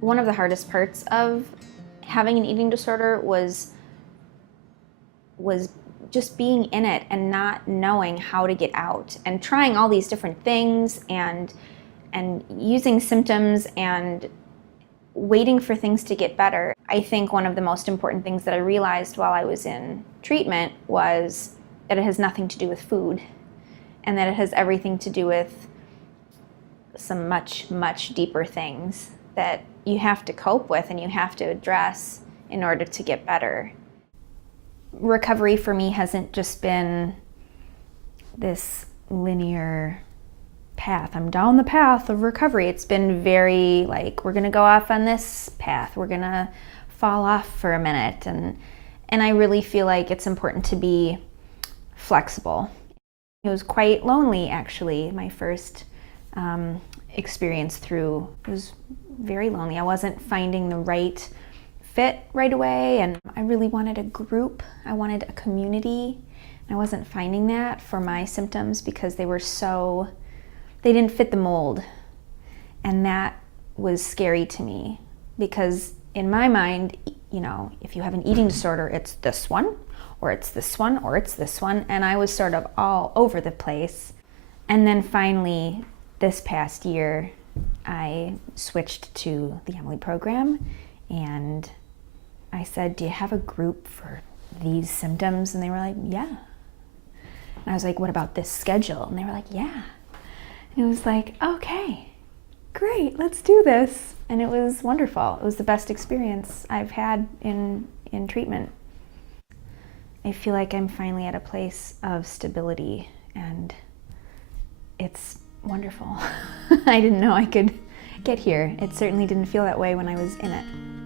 One of the hardest parts of having an eating disorder was just being in it and not knowing how to get out, and trying all these different things and using symptoms and waiting for things to get better. I think one of the most important things that I realized while I was in treatment was that it has nothing to do with food, and that it has everything to do with some much, much deeper things that you have to cope with and you have to address in order to get better. Recovery for me hasn't just been this linear path. I'm down the path of recovery. It's been very like, we're gonna go off on this path, we're gonna fall off for a minute, and I really feel like it's important to be flexible. It was quite lonely, actually. My first experience through was very lonely. I wasn't finding the right fit right away, and I really wanted a group. I wanted a community. I wasn't finding that for my symptoms because they didn't fit the mold. And that was scary to me because in my mind, you know, if you have an eating disorder, it's this one, or it's this one, or it's this one. And I was sort of all over the place. And then finally, this past year, I switched to the Emily program, and I said, do you have a group for these symptoms? And they were like, yeah. And I was like, what about this schedule? And they were like, yeah. And it was like, okay, great, let's do this. And it was wonderful. It was the best experience I've had in treatment. I feel like I'm finally at a place of stability, and it's wonderful. I didn't know I could get here. It certainly didn't feel that way when I was in it.